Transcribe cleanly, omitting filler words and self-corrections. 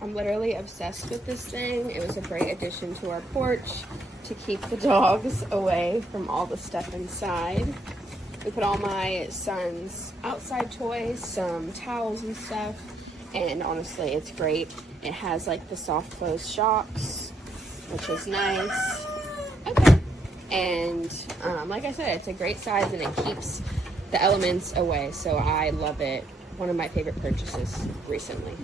I'm literally obsessed with this thing. It was a great addition to our porch to keep the dogs away from all the stuff inside. We put all my son's outside toys, some towels and stuff, and honestly, it's great. It has like the soft close shocks, which is nice. Okay. And like I said, it's a great size and it keeps the elements away, so I love it. One of my favorite purchases recently.